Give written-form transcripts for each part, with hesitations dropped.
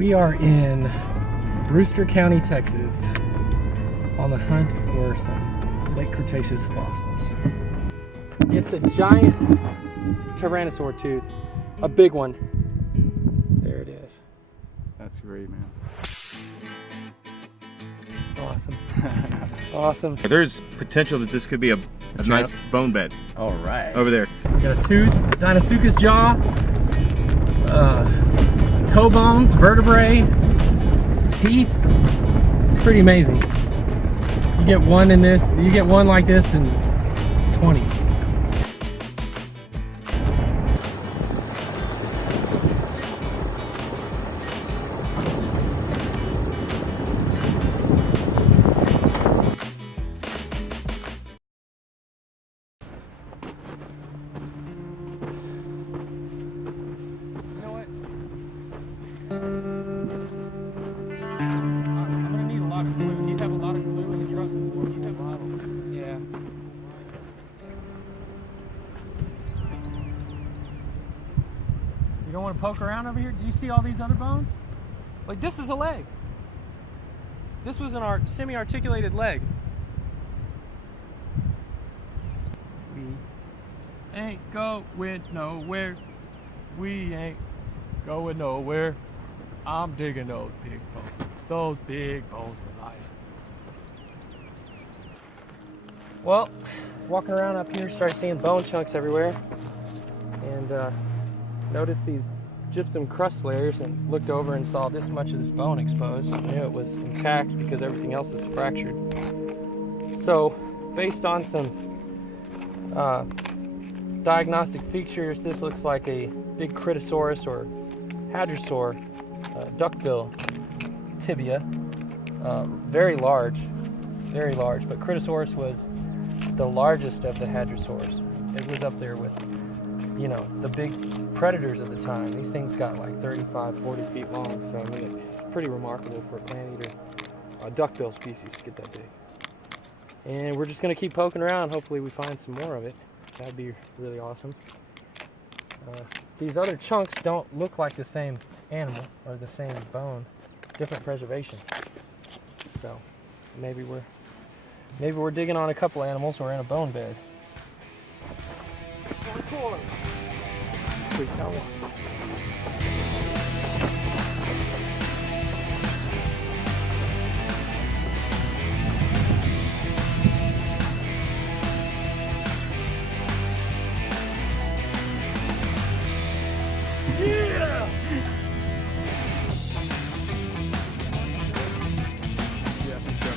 We are in Brewster County, Texas, on the hunt for some late Cretaceous fossils. It's a giant tyrannosaur tooth, a big one. There it is. That's great, man. Awesome. Awesome. There's potential that this could be a nice bone bed. All right. Over there. We got a tooth, deinosuchus jaw, toe bones, vertebrae, teeth. Pretty amazing. You get one in this, you get one like this in 20. I'm gonna need a lot of glue. You have a lot of glue in the truck? You have a lot of, yeah. You don't want to poke around over here? Do you see all these other bones? Like, this is a leg. This was an semi-articulated leg. We ain't going nowhere. We ain't going nowhere. I'm digging those big bones. Those big bones for life. Well, walking around up here, started seeing bone chunks everywhere. And noticed these gypsum crust layers and looked over and saw this much of this bone exposed. I knew it was intact because everything else is fractured. So, based on some diagnostic features, this looks like a big Cretasaurus or hadrosaur duckbill tibia. Very large, but Cretasaurus was the largest of the hadrosaurs. It was up there with, you know, the big predators at the time. These things got like 35, 40 feet long, so I mean, it's pretty remarkable for a plant eater, a duckbill species to get that big. And we're just gonna keep poking around. Hopefully we find some more of it. That'd be really awesome. These other chunks don't look like the same animal or the same bone, different preservation. So maybe we're digging on a couple animals or in a bone bed. Please tell me. Yeah! Yeah, I think so.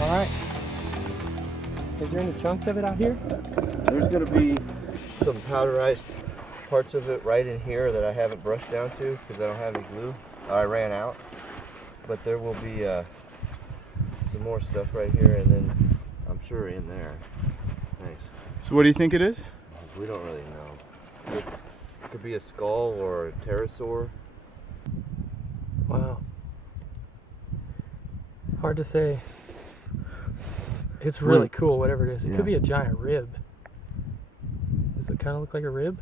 All right. Is there any chunks of it out here? There's going to be some powderized parts of it right in here that I haven't brushed down to because I don't have any glue. I ran out. But there will be some more stuff right here, and then I'm sure in there. Thanks. So what do you think it is? We don't really know. It could be a skull or a pterosaur. Wow. Hard to say. It's really cool, whatever it is. It could be a giant rib. Does it kind of look like a rib?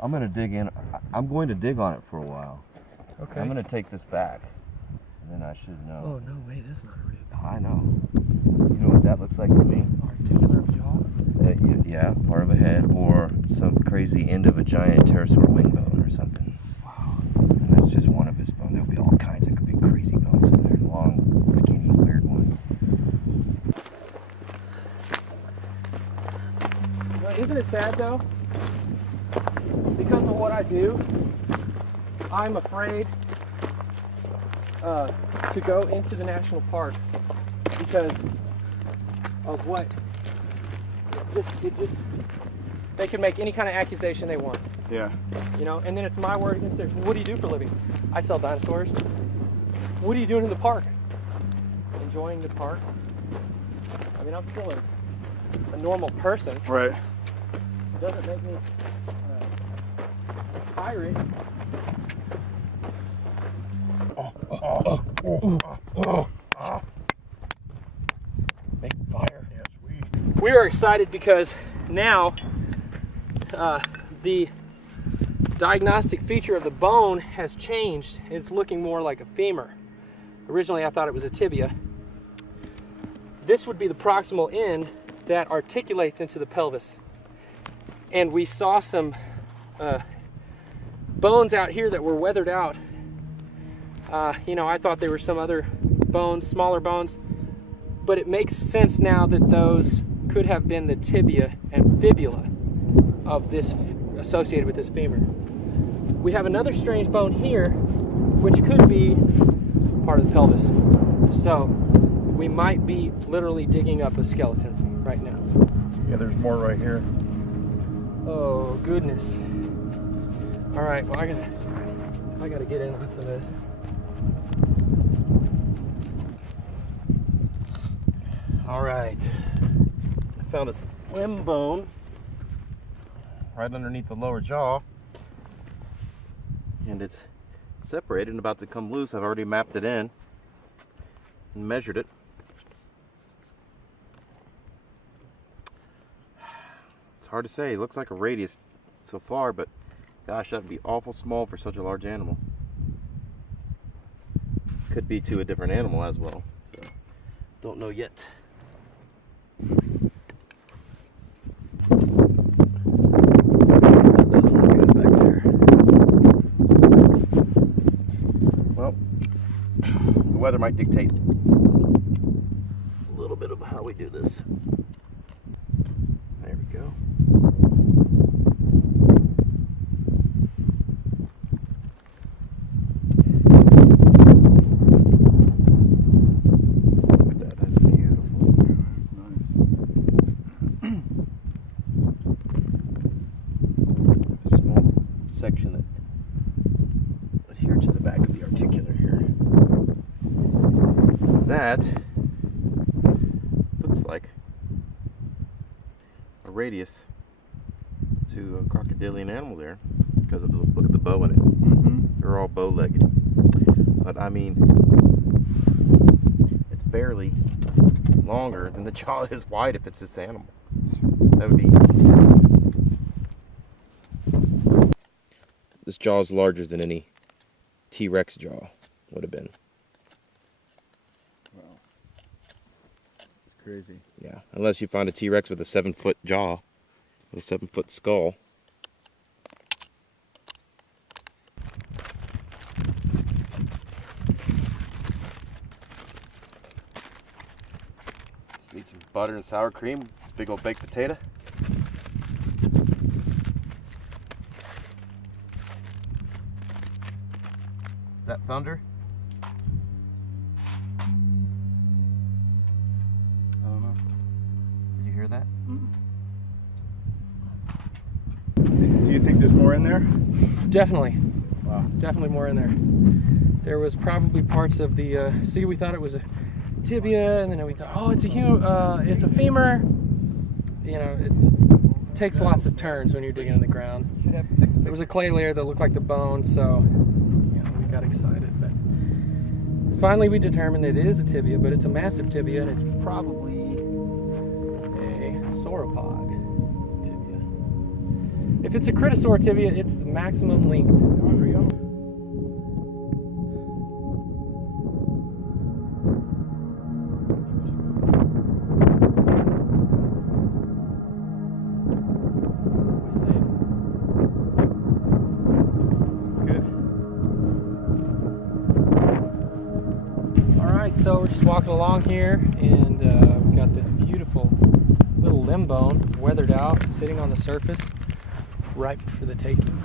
I'm going to dig in. I'm going to dig on it for a while. Okay. I'm going to take this back, and then I should know. Oh, no way, that's not a rib. I know. You know what that looks like to me? Articular jaw? Yeah, part of a head, or some crazy end of a giant pterosaur wing bone or something. Wow. And that's just one of his bones. There'll be all kinds of big crazy bones in there. Long, skinny, weird ones. Well, isn't it sad though? Because of what I do, I'm afraid to go into the national park because of what they can make any kind of accusation they want. Yeah. You know, and then it's my word against theirs. What do you do for a living? I sell dinosaurs. What are you doing in the park? Enjoying the park? I mean, I'm still a normal person. Right. It doesn't make me fire it. Make fire. Yes, We are excited because now the diagnostic feature of the bone has changed. It's looking more like a femur. Originally I thought it was a tibia. This would be the proximal end that articulates into the pelvis. And we saw some bones out here that were weathered out. You know, I thought they were some other bones, smaller bones, but it makes sense now that those could have been the tibia and fibula of this, associated with this femur. We have another strange bone here, which could be part of the pelvis. So we might be literally digging up a skeleton right now. Yeah, there's more right here. Oh goodness. All right, well I gotta get in on some of this. All right, I found a slim bone right underneath the lower jaw, and it's separated and about to come loose. I've already mapped it in and measured it. It's hard to say. It looks like a radius so far, but gosh, that'd be awful small for such a large animal. Could be to a different animal as well, so don't know yet. Well, the weather might dictate a little bit of how we do this. There we go. Look at that, that's beautiful. A small section that adhere to the back of the articular here. That looks like a radius to a crocodilian animal there because of the look at the bow in it. They're all bow-legged, but I mean, it's barely longer than the jaw is wide if it's this animal. That would be insane. This jaw is larger than any T-Rex jaw would have been. Wow. It's crazy. Yeah, unless you find a T-Rex with a 7-foot jaw, with a 7-foot skull. Just need some butter and sour cream. This big old baked potato. Is that thunder? I don't know. Did you hear that? Do you think there's more in there? Definitely. Wow. Definitely more in there. There was probably parts of the, see, we thought it was a tibia, and then we thought, oh, it's a femur. You know, it takes lots of turns when you're digging in the ground. There was a clay layer that looked like the bone, so you know, we got excited. But finally we determined it is a tibia, but it's a massive tibia, and it's probably a sauropod tibia. If it's a critosaur tibia, it's the maximum length. So we're just walking along here, and we've got this beautiful little limb bone, weathered out, sitting on the surface, ripe for the taking.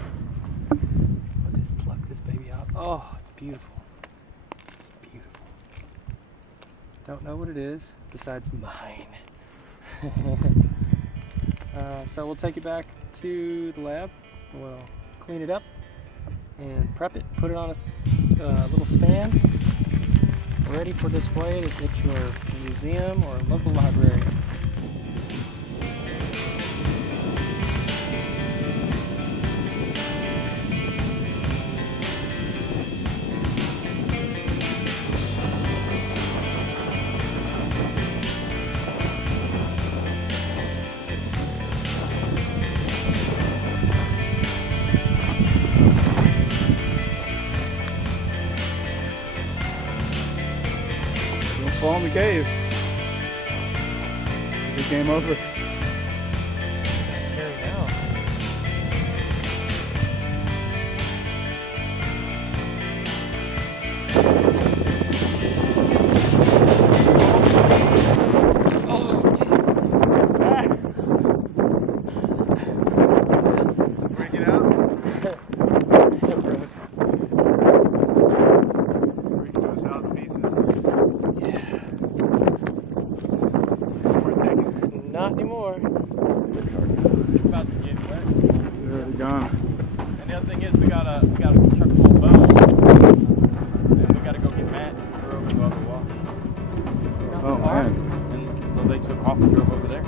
I'll just pluck this baby out. Oh, it's beautiful. It's beautiful. Don't know what it is, besides mine. So we'll take it back to the lab. We'll clean it up and prep it, put it on a little stand, ready for display at your museum or local library. in the cave. It came over. Carry now. Oh, Break it out. Break those 1,000 pieces. yeah. We're taking. Not anymore. About to get wet. It's already gone. And the other thing is we gotta chuck full of bones. And we gotta go get Matt and drove and go over the wall. Oh man. And so they took off and drove over there.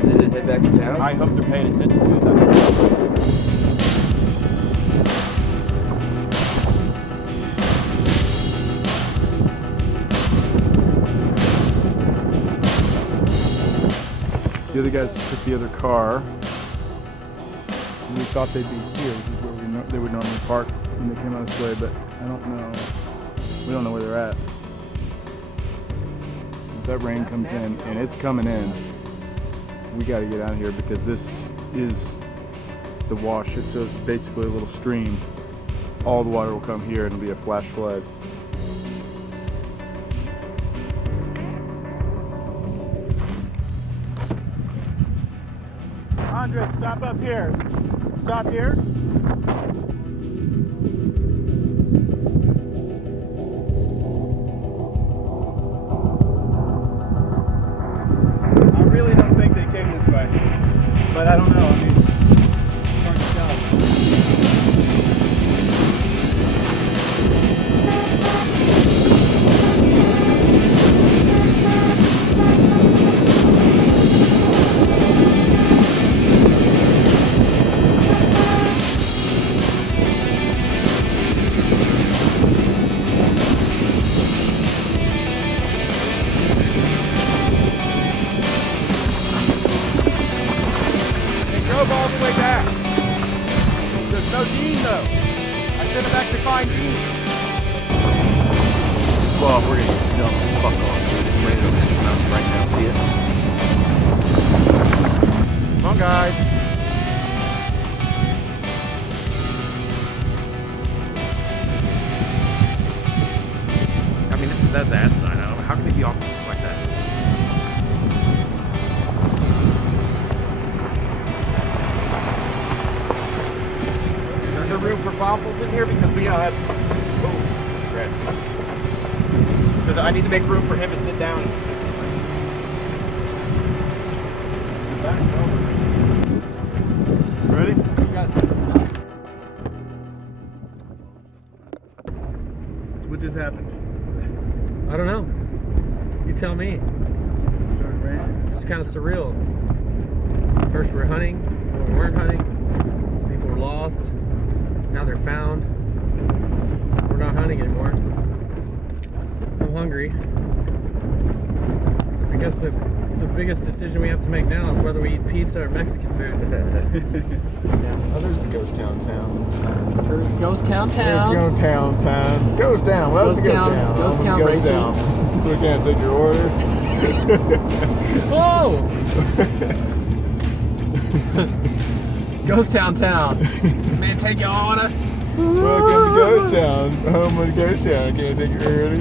Did it head back to town? I hope they're paying attention to it. The other guys took the other car. And we thought they'd be here. This is where they would normally park when they came out this way, but I don't know. We don't know where they're at. If that rain comes in, and it's coming in, we got to get out of here because this is the wash. It's basically a little stream. All the water will come here and it'll be a flash flood. Andre, stop up here. Stop here. I really don't think they came this way, but I don't know. I mean, it's hard to tell. Drove all the way back. There's no Dean though. I sent him back to find Dean. Well, we're gonna jump the fuck on. It's ready to hit the mountain right now. See it? Come on, guys. I mean, that's asinine. I don't know. How can they be off like that? There's no room for fossils in here because we have. Oh, shred. Because I need to make room for him to sit down. Ready? What just happened? I don't know. You tell me. It started raining. It's kind of surreal. First we were hunting, then we weren't hunting. Some people were lost. Now they're found. We're not hunting anymore. I'm hungry. I guess the biggest decision we have to make now is whether we eat pizza or Mexican food. Oh, there's the ghost town. Ghost town. Ghost town. Ghost town. Well, Ghost town. Ghost town racers. So we can't take your order. Whoa! Ghost town. Man, take your order. Welcome to Ghost Town. Home of Ghost Town. I can't take your order.